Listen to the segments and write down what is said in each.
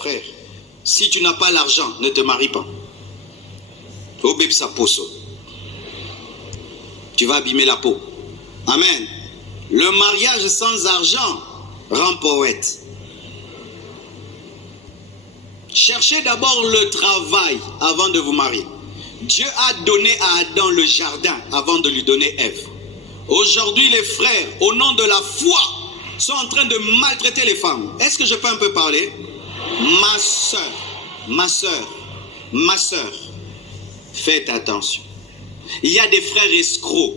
frère, si tu n'as pas l'argent, ne te marie pas. Tu vas abîmer la peau. Amen. Le mariage sans argent rend poète. Cherchez d'abord le travail avant de vous marier. Dieu a donné à Adam le jardin avant de lui donner Ève. Aujourd'hui, les frères, au nom de la foi, sont en train de maltraiter les femmes. Est-ce que je peux un peu parler? Ma soeur, faites attention. Il y a des frères escrocs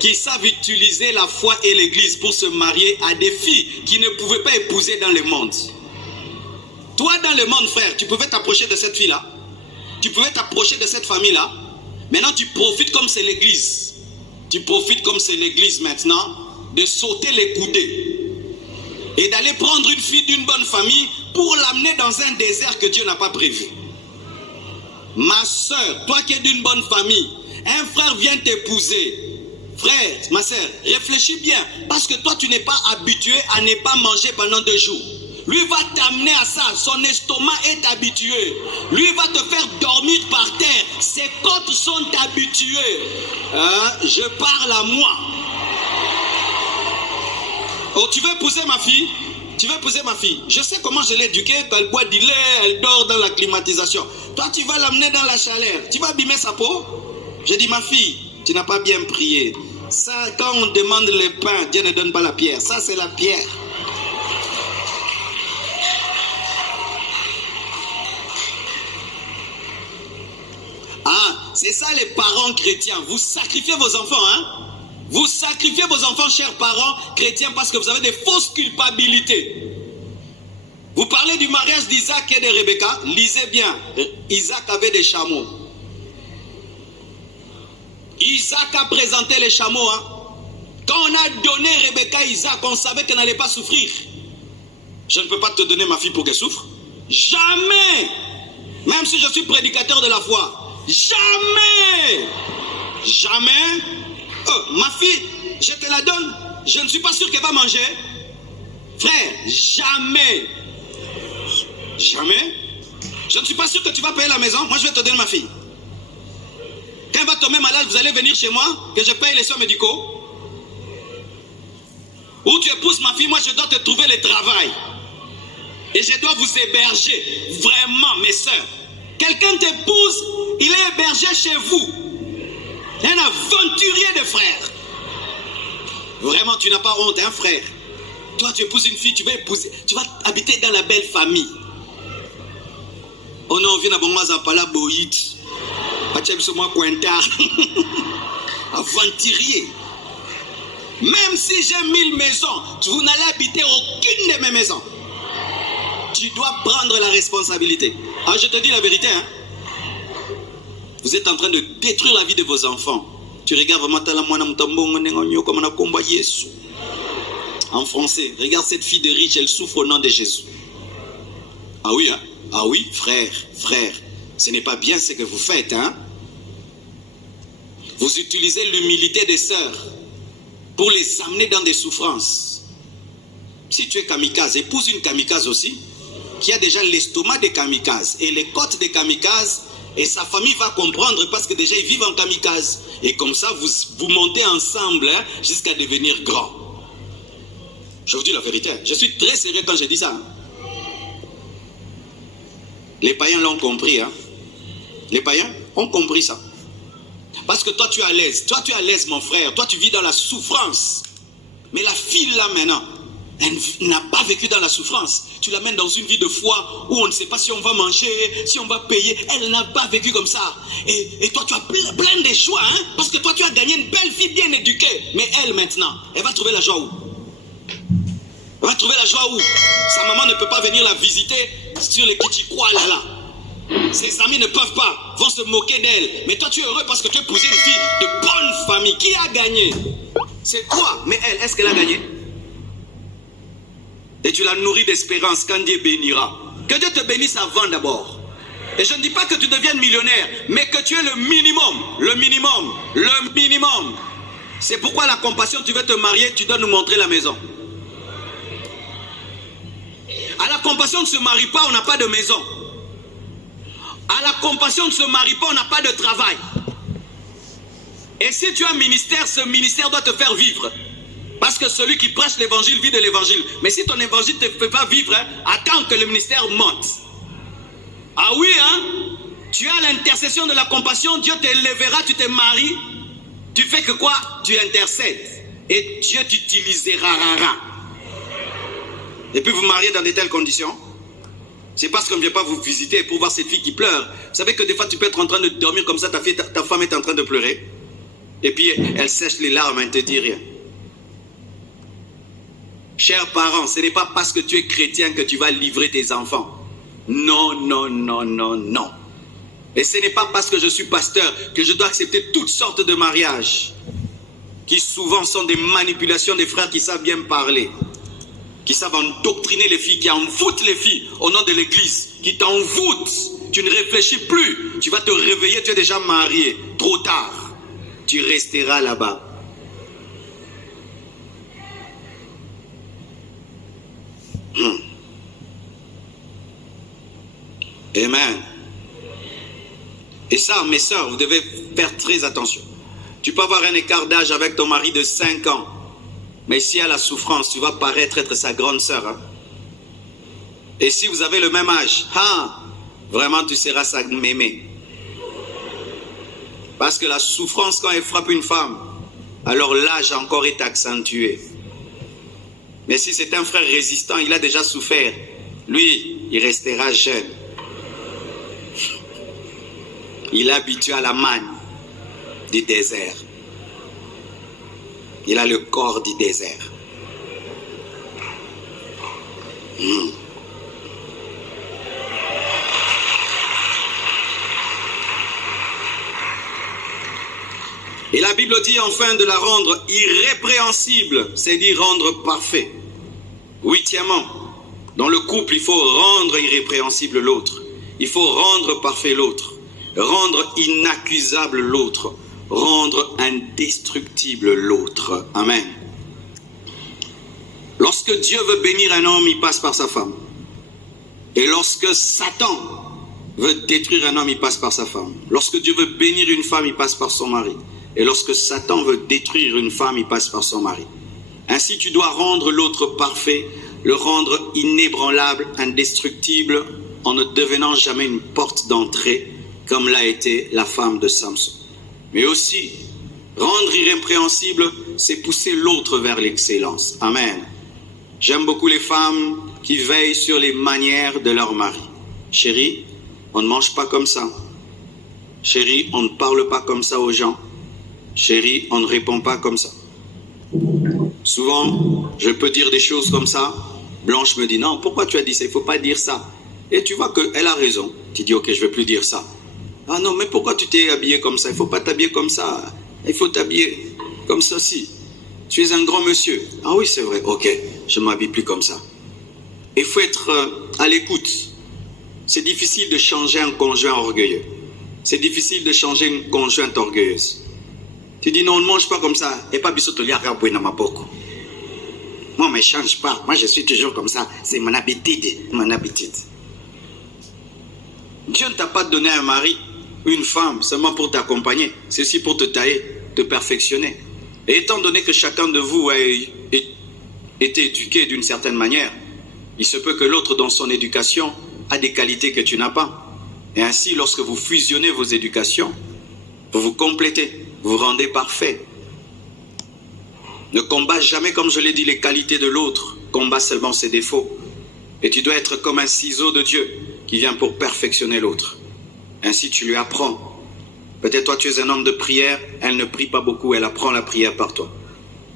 qui savent utiliser la foi et l'église pour se marier à des filles qui ne pouvaient pas épouser dans le monde. Toi, dans le monde, frère, tu pouvais t'approcher de cette fille-là. Tu pouvais t'approcher de cette famille-là. Maintenant, tu profites comme c'est l'église. Tu profites comme c'est l'église maintenant de sauter les coudées et d'aller prendre une fille d'une bonne famille pour l'amener dans un désert que Dieu n'a pas prévu. Ma soeur, toi qui es d'une bonne famille, un frère vient t'épouser. Frère, ma soeur, réfléchis bien. Parce que toi, tu n'es pas habitué à ne pas manger pendant 2 jours. Lui va t'amener à ça. Son estomac est habitué. Lui va te faire dormir par terre. Ses côtes sont habituées. Je parle à moi. Oh, tu veux épouser ma fille? Tu veux épouser ma fille? Je sais comment je l'ai éduquée. Elle boit du lait, elle dort dans la climatisation. Toi, tu vas l'amener dans la chaleur. Tu vas abîmer sa peau? Je dis, ma fille, tu n'as pas bien prié. Ça, quand on demande le pain, Dieu ne donne pas la pierre. Ça, c'est la pierre. Ah, c'est ça les parents chrétiens. Vous sacrifiez vos enfants, hein? Vous sacrifiez vos enfants, chers parents chrétiens, parce que vous avez des fausses culpabilités. Vous parlez du mariage d'Isaac et de Rebecca. Lisez bien. Isaac avait des chameaux. Isaac a présenté les chameaux. Hein? Quand on a donné Rebecca à Isaac, on savait qu'elle n'allait pas souffrir. Je ne peux pas te donner ma fille pour qu'elle souffre. Jamais. Même si je suis prédicateur de la foi. Jamais. Jamais. Oh, ma fille, je te la donne. Je ne suis pas sûr qu'elle va manger. Frère, jamais. Jamais. Je ne suis pas sûr que tu vas payer la maison. Moi, je vais te donner ma fille. Quand elle va tomber malade, vous allez venir chez moi, que je paye les soins médicaux. Ou tu épouses ma fille, moi je dois te trouver le travail. Et je dois vous héberger. Vraiment, mes soeurs. Quelqu'un t'épouse, il est hébergé chez vous. Un aventurier de frère. Vraiment, tu n'as pas honte, hein, frère. Toi, tu épouses une fille, tu vas épouser, tu vas habiter dans la belle famille. Oh non, on vient à Bongoaz Pala Boïd. Aventurier. Même si j'ai 1000 maisons, vous n'allez habiter aucune de mes maisons. Tu dois prendre la responsabilité. Ah, je te dis la vérité, hein. Vous êtes en train de détruire la vie de vos enfants. Tu regardes en français, regarde cette fille de riche, elle souffre au nom de Jésus. Ah oui, hein? Ah oui, frère, ce n'est pas bien ce que vous faites, hein? Vous utilisez l'humilité des sœurs pour les amener dans des souffrances. Si tu es kamikaze, épouse une kamikaze aussi, qui a déjà l'estomac des kamikazes et les côtes des kamikazes, et sa famille va comprendre parce que déjà ils vivent en kamikaze. Et comme ça, vous montez ensemble, hein, jusqu'à devenir grand. Je vous dis la vérité, je suis très sérieux quand je dis ça. Les païens l'ont compris, hein. Les païens ont compris ça. Parce que toi tu es à l'aise. Toi tu es à l'aise, mon frère. Toi tu vis dans la souffrance. Mais la fille là maintenant, elle n'a pas vécu dans la souffrance. Tu l'amènes dans une vie de foi où on ne sait pas si on va manger, si on va payer. Elle n'a pas vécu comme ça. Et toi tu as plein de joie, hein? Parce que toi tu as gagné une belle fille bien éduquée. Mais elle maintenant, elle va trouver la joie où? Elle va trouver la joie où? Sa maman ne peut pas venir la visiter sur le Kichikwa là. Ses amis ne peuvent pas, vont se moquer d'elle. Mais toi tu es heureux parce que tu as épousé une fille de bonne famille. Qui a gagné? C'est toi. Mais elle, est-ce qu'elle a gagné? Et tu la nourris d'espérance quand Dieu bénira. Que Dieu te bénisse avant d'abord. Et je ne dis pas que tu deviennes millionnaire, mais que tu aies le minimum. Le minimum. Le minimum. C'est pourquoi la compassion, tu veux te marier, tu dois nous montrer la maison. À la compassion, on ne se marie pas, on n'a pas de maison. À la compassion, on ne se marie pas, on n'a pas de travail. Et si tu as un ministère, ce ministère doit te faire vivre. Parce que celui qui prêche l'évangile vit de l'évangile. Mais si ton évangile ne te fait pas vivre, attends que le ministère monte. Ah oui, hein? Tu as l'intercession de la compassion, Dieu t'élèvera, tu te maries. Tu fais que quoi? Tu intercèdes. Et Dieu t'utilisera. Et puis vous mariez dans de telles conditions. C'est parce que je ne viens pas vous visiter pour voir cette fille qui pleure. Vous savez que des fois tu peux être en train de dormir comme ça, ta femme est en train de pleurer. Et puis elle sèche les larmes, elle ne te dit rien. Chers parents, ce n'est pas parce que tu es chrétien que tu vas livrer tes enfants. Non, non, non, non, non. Et ce n'est pas parce que je suis pasteur que je dois accepter toutes sortes de mariages qui souvent sont des manipulations des frères qui savent bien parler, qui savent endoctriner les filles, qui envoûtent les filles au nom de l'église, qui t'envoûtent. Tu ne réfléchis plus. Tu vas te réveiller, tu es déjà marié. Trop tard. Tu resteras là-bas. Amen. Et ça, mes soeurs, vous devez faire très attention. Tu peux avoir un écart d'âge avec ton mari de 5 ans. Mais si à la souffrance, tu vas paraître être sa grande sœur. Hein? Et si vous avez le même âge, vraiment tu seras sa mémé. Parce que la souffrance, quand elle frappe une femme, alors l'âge encore est accentué. Mais si c'est un frère résistant, il a déjà souffert. Lui, il restera jeune. Il est habitué à la manne du désert. Il a le corps du désert. Et la Bible dit enfin de la rendre irrépréhensible, c'est dire rendre parfait. Huitièmement, dans le couple, il faut rendre irrépréhensible l'autre. Il faut rendre parfait l'autre. Rendre inaccusable l'autre. Rendre indestructible l'autre. Amen. Lorsque Dieu veut bénir un homme, il passe par sa femme. Et lorsque Satan veut détruire un homme, il passe par sa femme. Lorsque Dieu veut bénir une femme, il passe par son mari. Et lorsque Satan veut détruire une femme, il passe par son mari. Ainsi, tu dois rendre l'autre parfait, le rendre inébranlable, indestructible, en ne devenant jamais une porte d'entrée, comme l'a été la femme de Samson. Mais aussi, rendre irrépréhensible, c'est pousser l'autre vers l'excellence. Amen. J'aime beaucoup les femmes qui veillent sur les manières de leur mari. Chérie, on ne mange pas comme ça. Chérie, on ne parle pas comme ça aux gens. Chérie, on ne répond pas comme ça. Souvent, je peux dire des choses comme ça. Blanche me dit, non, pourquoi tu as dit ça? Il ne faut pas dire ça. Et tu vois qu'elle a raison. Tu dis, ok, je ne vais plus dire ça. Ah non, mais pourquoi tu t'es habillé comme ça? Il ne faut pas t'habiller comme ça. Il faut t'habiller comme ceci. Tu es un grand monsieur. Ah oui, c'est vrai. Ok, je ne m'habille plus comme ça. Il faut être à l'écoute. C'est difficile de changer un conjoint orgueilleux. C'est difficile de changer une conjointe orgueilleuse. Tu dis non, on ne mange pas comme ça. Et pas bisotolia rabouina maboko. Moi, mais je ne change pas. Moi, je suis toujours comme ça. C'est mon habitude. Mon habitude. Dieu ne t'a pas donné un mari, une femme, seulement pour t'accompagner. C'est aussi pour te tailler, te perfectionner. Et étant donné que chacun de vous a été éduqué d'une certaine manière, il se peut que l'autre dans son éducation a des qualités que tu n'as pas. Et ainsi, lorsque vous fusionnez vos éducations, vous vous complétez. Vous rendez parfait. Ne combat jamais, comme je l'ai dit, les qualités de l'autre. Combat seulement ses défauts. Et tu dois être comme un ciseau de Dieu qui vient pour perfectionner l'autre. Ainsi tu lui apprends. Peut-être toi tu es un homme de prière, elle ne prie pas beaucoup, elle apprend la prière par toi.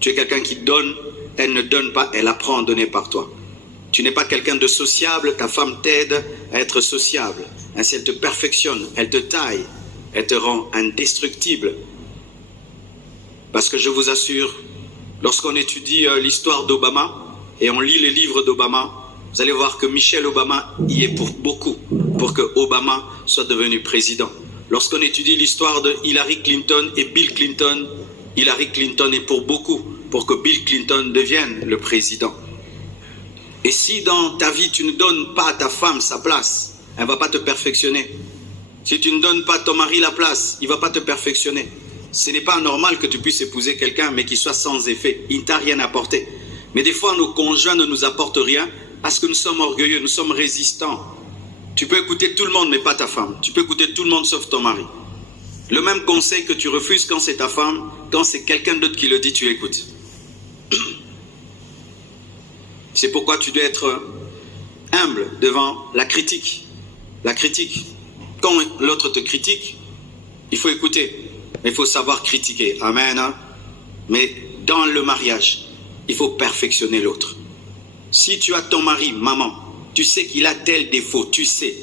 Tu es quelqu'un qui donne, elle ne donne pas, elle apprend à donner par toi. Tu n'es pas quelqu'un de sociable, ta femme t'aide à être sociable. Ainsi elle te perfectionne, elle te taille, elle te rend indestructible. Parce que je vous assure, lorsqu'on étudie l'histoire d'Obama et on lit les livres d'Obama, vous allez voir que Michelle Obama y est pour beaucoup, pour que Obama soit devenu président. Lorsqu'on étudie l'histoire de Hillary Clinton et Bill Clinton, Hillary Clinton est pour beaucoup, pour que Bill Clinton devienne le président. Et si dans ta vie, tu ne donnes pas à ta femme sa place, elle ne va pas te perfectionner. Si tu ne donnes pas à ton mari la place, il ne va pas te perfectionner. Ce n'est pas normal que tu puisses épouser quelqu'un, mais qui soit sans effet. Il ne t'a rien apporté. Mais des fois, nos conjoints ne nous apportent rien parce que nous sommes orgueilleux, nous sommes résistants. Tu peux écouter tout le monde, mais pas ta femme. Tu peux écouter tout le monde sauf ton mari. Le même conseil que tu refuses quand c'est ta femme, quand c'est quelqu'un d'autre qui le dit, tu écoutes. C'est pourquoi tu dois être humble devant la critique. La critique. Quand l'autre te critique, il faut écouter. Il faut savoir critiquer. Amen. Hein? Mais dans le mariage, il faut perfectionner l'autre. Si tu as ton mari, maman, tu sais qu'il a tel défaut, tu sais.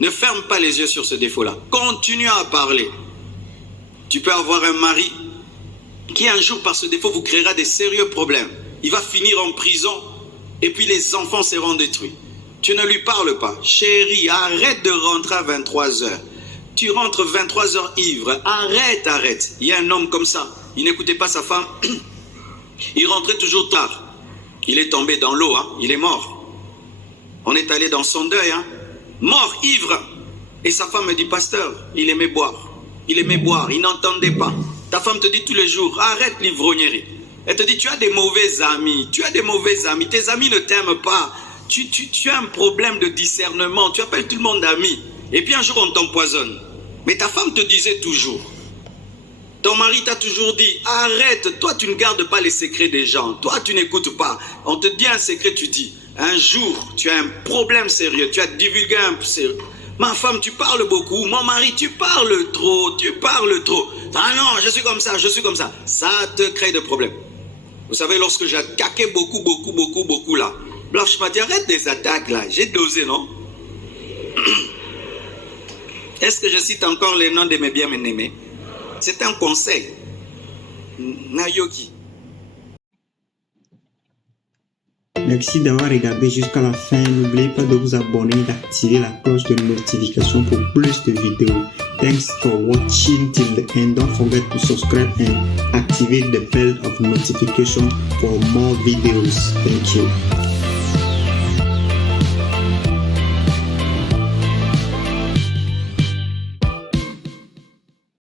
Ne ferme pas les yeux sur ce défaut-là. Continue à parler. Tu peux avoir un mari qui un jour, par ce défaut, vous créera des sérieux problèmes. Il va finir en prison et puis les enfants seront détruits. Tu ne lui parles pas. Chérie, arrête de rentrer à 23h. Tu rentres 23h ivre. Arrête. Il y a un homme comme ça. Il n'écoutait pas sa femme. Il rentrait toujours tard. Il est tombé dans l'eau. Hein. Il est mort. On est allé dans son deuil. Hein. Mort, ivre. Et sa femme me dit, pasteur, il aimait boire. Il n'entendait pas. Ta femme te dit tous les jours, arrête l'ivrognerie. Elle te dit, tu as des mauvais amis. Tes amis ne t'aiment pas. Tu as un problème de discernement. Tu appelles tout le monde ami. Et puis un jour, on t'empoisonne. Mais ta femme te disait toujours. Ton mari t'a toujours dit, arrête. Toi, tu ne gardes pas les secrets des gens. Toi, tu n'écoutes pas. On te dit un secret, tu dis. Un jour, tu as un problème sérieux. Tu as divulgué un sérieux. Ma femme, tu parles beaucoup. Mon mari, tu parles trop. Ah non, je suis comme ça. Ça te crée des problèmes. Vous savez, lorsque j'ai attaqué beaucoup là, Blanche m'a dit, arrête des attaques là. J'ai dosé, non? Est-ce que je cite encore les noms de mes bien-aimés? C'est un conseil. Nayoki. Merci d'avoir regardé jusqu'à la fin. N'oubliez pas de vous abonner et d'activer la cloche de notification pour plus de vidéos. Thanks for watching till the end. Don't forget to subscribe and activate the bell of notification for more videos. Thank you.